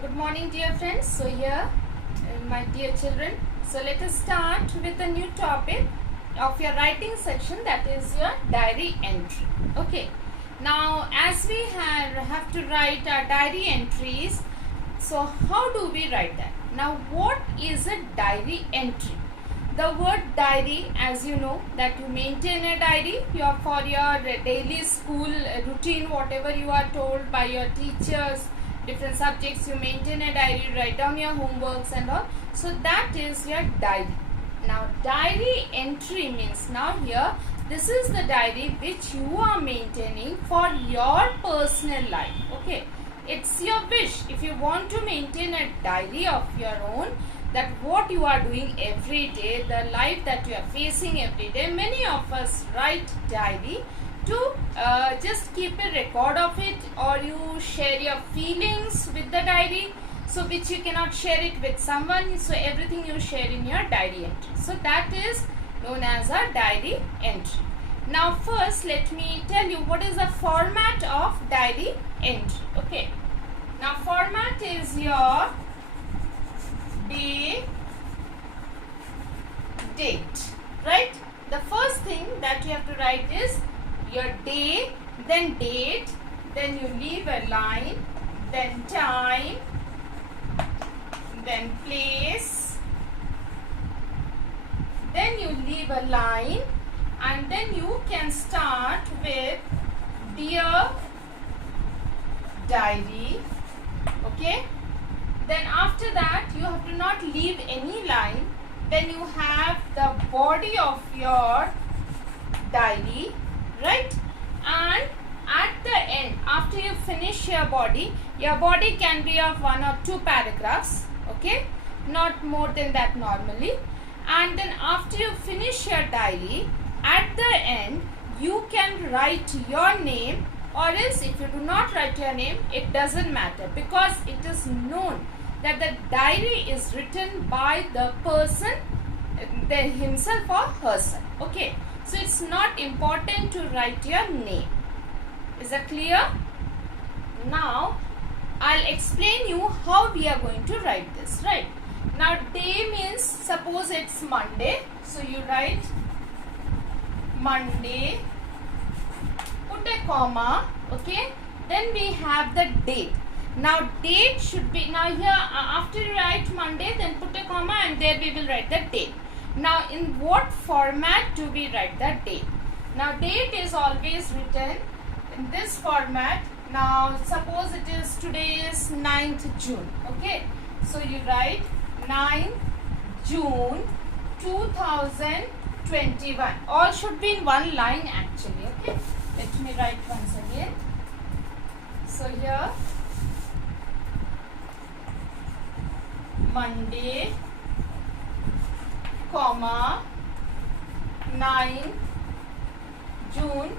Good morning, dear friends. So here, my dear children, so let us start with a new topic of your writing section, that is your diary entry. Okay. Now, as we have to write our diary entries, so how do we write that? Now, what is a diary entry? The word diary, as you know, that you maintain a diary for your daily school routine, whatever you are told by your teachers, different subjects, you maintain a diary, write down your homeworks and all. So that is your diary. Now diary entry means, now here this is the diary which you are maintaining for your personal life. Okay, it's your wish. If you want to maintain a diary of your own, that what you are doing every day, the life that you are facing every day, many of us write diary to just keep a record of it, or you share your feelings with the diary, so which you cannot share it with someone, so everything you share in your diary entry. So that is known as a diary entry. Now first let me tell you what is the format of diary entry. Okay, now format is your day, date, right? The first thing that you have to write is your day, then date, then you leave a line, then time, then place, then you leave a line, and then you can start with dear diary. Okay, then after that you have to not leave any line, then you have the body of your diary, right? And at the end, after you finish your body can be of 1 or 2 paragraphs, okay, not more than that normally. And then after you finish your diary, at the end you can write your name, or else if you do not write your name, it doesn't matter, because it is known that the diary is written by the person himself or herself. Okay, so it's not important to write your name. Is that clear? Now I'll explain you how we are going to write this. Right, now day means, suppose it's Monday, so you write Monday, put a comma, okay, then we have the date. Now date should be, now here after you write Monday, then put a comma, and there we will write the date. Now in what format do we write the date? Now date is always written in this format. Now suppose it is, today is 9th June, okay, so you write 9th June 2021. All should be in one line actually. Okay, let me write once again. So here Monday, comma, 9 June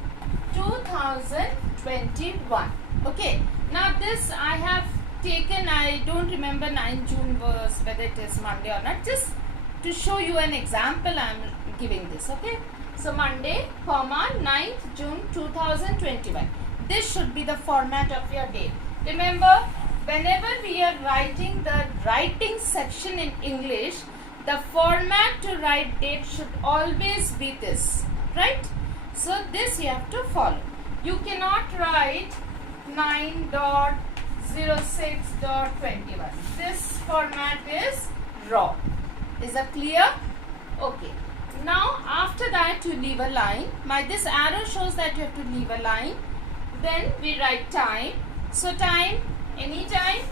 2021. Okay, now this I have taken, I don't remember 9 June was whether it is Monday or not, just to show you an example I am giving this. Okay, so Monday, comma, 9th June 2021. This should be the format of your date. Remember, whenever we are writing the writing section in English, the format to write date should always be this, right? So this you have to follow. You cannot write 9.06.21. This format is wrong. Is that clear? Okay. Now after that you leave a line. This arrow shows that you have to leave a line. Then we write time. So time, any time.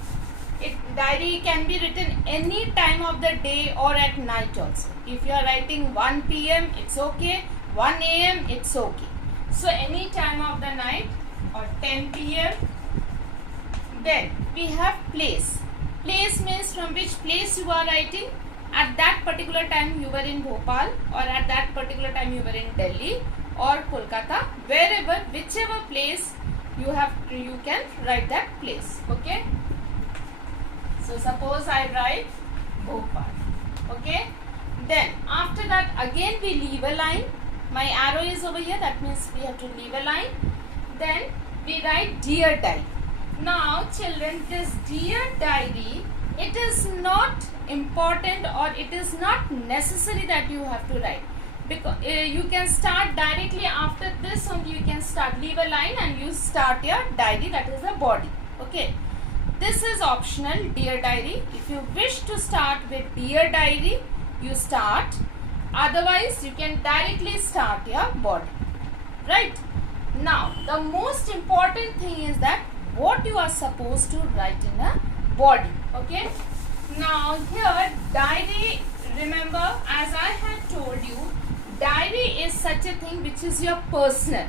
Diary can be written any time of the day or at night also. If you are writing 1 p.m. it's okay, 1 a.m. it's okay. So any time of the night or 10 p.m. Then we have place. Place means from which place you are writing. At that particular time you were in Bhopal, or at that particular time you were in Delhi or Kolkata, wherever, whichever place you can write that place. Okay, so suppose I write Bhopal. Okay, then after that again we leave a line. My arrow is over here, that means we have to leave a line. Then we write dear diary. Now children, this dear diary, it is not important or it is not necessary that you have to write, because you can start directly after this only. You can start, leave a line and you start your diary, that is the body. Okay, this is optional, dear diary. If you wish to start with dear diary, you start, otherwise you can directly start your body. Right, now the most important thing is that what you are supposed to write in a body. Okay, now here diary, remember, as I had told you, diary is such a thing which is your personal.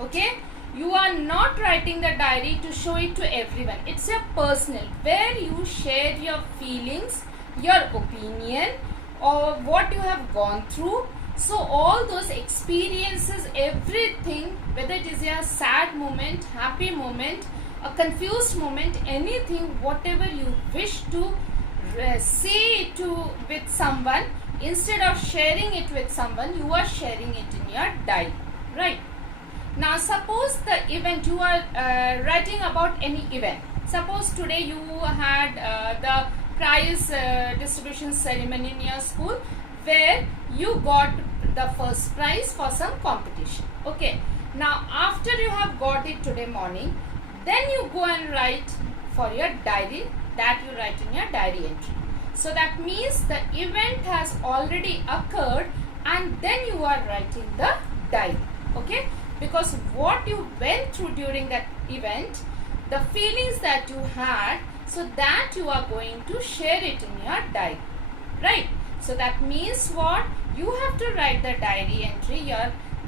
Okay, you are not writing the diary to show it to everyone. It's your personal, where you share your feelings, your opinion, or what you have gone through. So all those experiences, everything, whether it is a sad moment, happy moment, a confused moment, anything, whatever you wish to say to with someone, instead of sharing it with someone, you are sharing it in your diary. Right, now suppose the event, you are writing about any event. Suppose today you had the prize distribution ceremony in your school, where you got the first prize for some competition. Okay, now after you have got it today morning, then you go and write for your diary, that you write in your diary entry. So that means the event has already occurred and then you are writing the diary. Okay, because what you went through during that event, the feelings that you had, so that you are going to share it in your diary. Right, so that means what? You have to write the diary entry.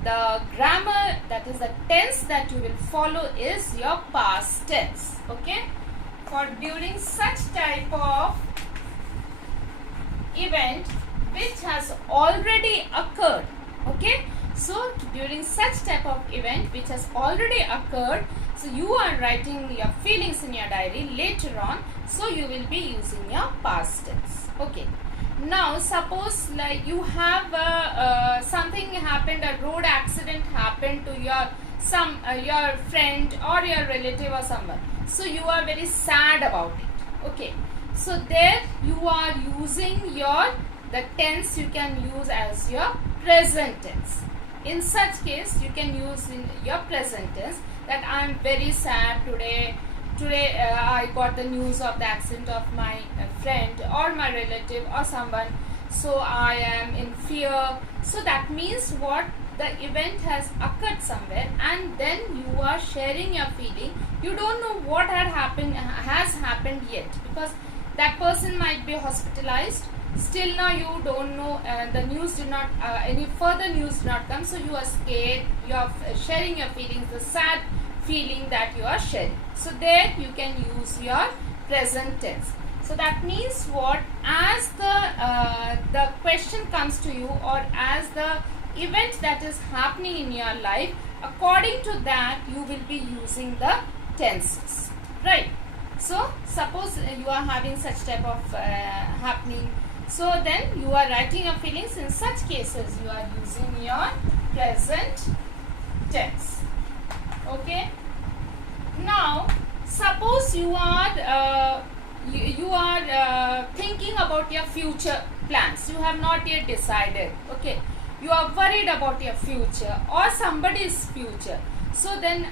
The grammar, that is the tense that you will follow, is your past tense. Okay, for during such type of event which has already occurred. Okay, so during such type of event which has already occurred, so you are writing your feelings in your diary later on, so you will be using your past tense. Okay, now suppose like you have something happened, a road accident happened to your friend or your relative or someone, so you are very sad about it. Okay, so there you are using the tense you can use as your present tense. In such case you can use in your present tense that I am very sad today. I got the news of the accident of my friend or my relative or someone, so I am in fear. So that means what? The event has occurred somewhere and then you are sharing your feeling. You don't know what has happened yet, because that person might be hospitalized. Still now you don't know, the news did not, any further news did not come, so you are scared, you are sharing your feelings, the sad feeling that you are sharing. So there you can use your present tense. So that means what? As the question comes to you, or as the event that is happening in your life, according to that you will be using the tenses. Right, so suppose you are having such type of happening, so then you are writing your feelings. In such cases you are using your present tense. Okay, now suppose you are thinking about your future plans. You have not yet decided. Okay, you are worried about your future or somebody's future. So then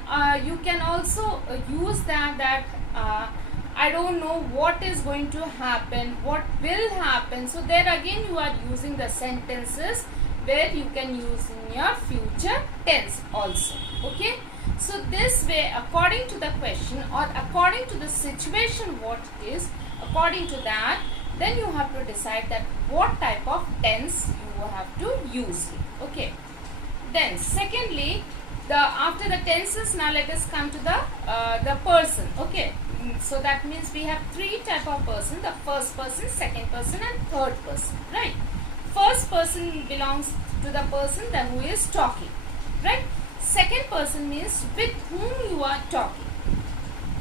you can also use that I don't know what is going to happen, what will happen. So there again you are using the sentences where you can use in your future tense also. Okay, so this way, according to the question or according to the situation what it is, according to that, then you have to decide that what type of tense you have to use. Okay, then secondly, after the tenses, now let us come to the person. Okay, so that means we have three type of person: the first person, second person and third person. Right, first person belongs to the person who is talking. Right, second person means with whom you are talking.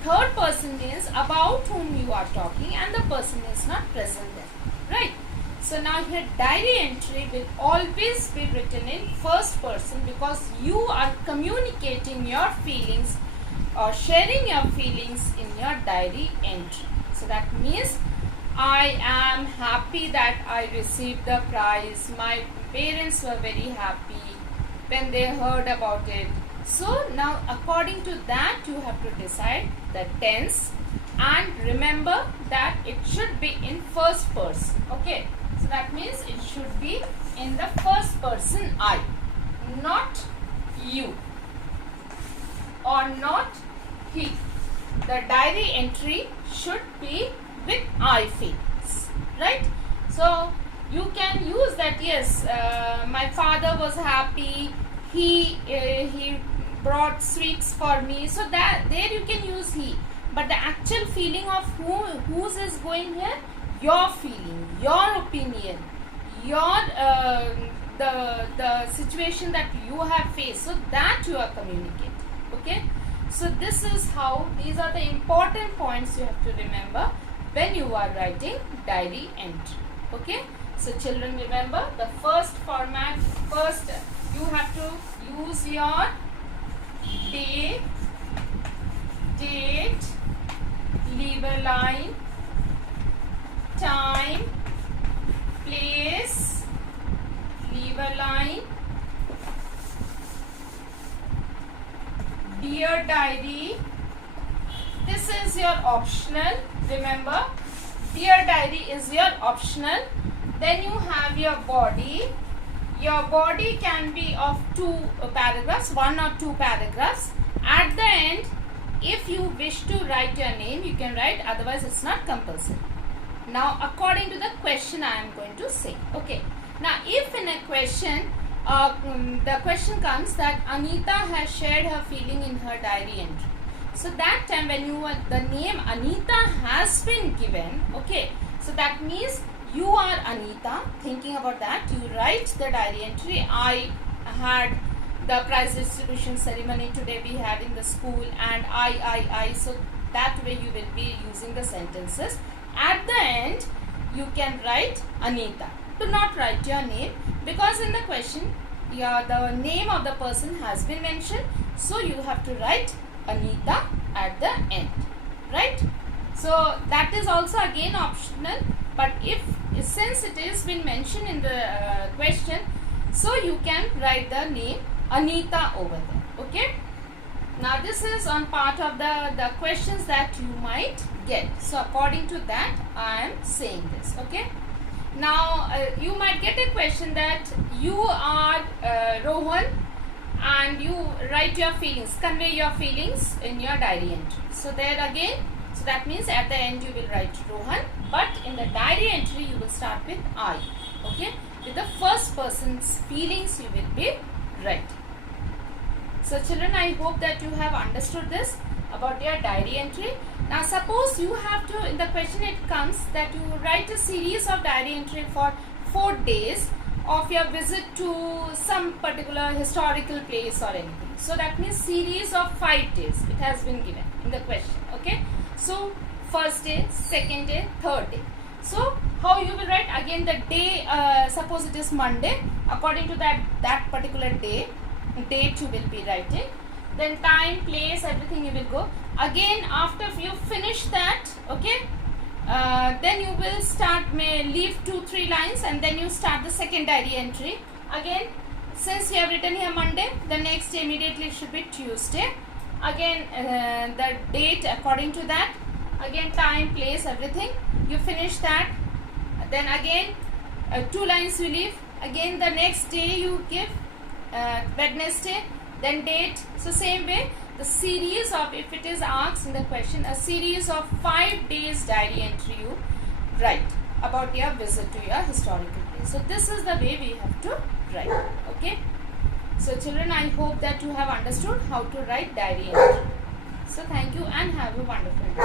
Third person means about whom you are talking, and the person is not present there. Right, so now here diary entry will always be written in first person, because you are communicating your feelings or sharing your feelings in your diary entry. So that means I am happy that I received the prize. My parents were very happy when they heard about it. So now according to that you have to decide the tense, and remember that it should be in first person. Okay, so that means it should be in the first person I, not you or not he. The diary entry should be with I feelings, right? So you can use that, yes, my father was happy, he brought sweets for me, so that there you can use he. But the actual feeling of whose is going here, your feeling, your opinion, your the situation that you have faced, so that you are communicating. Okay, so this is how, these are the important points you have to remember when you are writing diary entry. Okay, so children, remember the first format. First you have to use your day, date, leave a line, time, place, leave a line, dear diary. This is your optional. Remember, dear diary is your optional. Then you have your body. Your body can be of 2 paragraphs, 1 or 2 paragraphs. At the end, if you wish to write your name, you can write, otherwise it's not compulsory. Now according to the question I am going to say. Okay, now if in a question the question comes that Anita has shared her feeling in her diary entry, so that time when the name Anita has been given, okay, so that means you are Anita. Thinking about that, you write the diary entry. I had the prize distribution ceremony today we had in the school, and I. So that way you will be using the sentences. At the end, you can write Anita. Do not write your name, because in the question the name of the person has been mentioned. So you have to write Anita at the end, right? So that is also again optional. But since it is been mentioned in the question, so you can write the name Anita over there. Okay. Now this is on part of the questions that you might get. So according to that I am saying this. Okay. Now you might get a question that you are Rohan and you write your feelings, convey your feelings in your diary entry. So there again, so that means at the end you will write Rohan, but in the diary entry you will start with I. Okay, with the first person's feelings you will be writing. So children, I hope that you have understood this about your diary entry. Now suppose you have to, in the question it comes that you write a series of diary entry for 4 days of your visit to some particular historical place or anything. So that means series of 5 days it has been given in the question. Okay, so first day, second day, third day. So how you will write? Again the day, suppose it is Monday, according to that particular date you will be writing. Then time, place, everything you will go. Again after you finish that, okay, then you will start, may leave 2-3 lines, and then you start the second diary entry. Again, since you have written here Monday, the next day immediately should be Tuesday. Again the date according to that. Again time, place, everything. You finish that. Then again 2 lines you leave. Again the next day you give Wednesday. Then date. So same way the series of, if it is asked in the question, a series of 5 days diary entry you write about your visit to your historical place. So this is the way we have to write. Okay. So children, I hope that you have understood how to write diary entry. So thank you and have a wonderful day.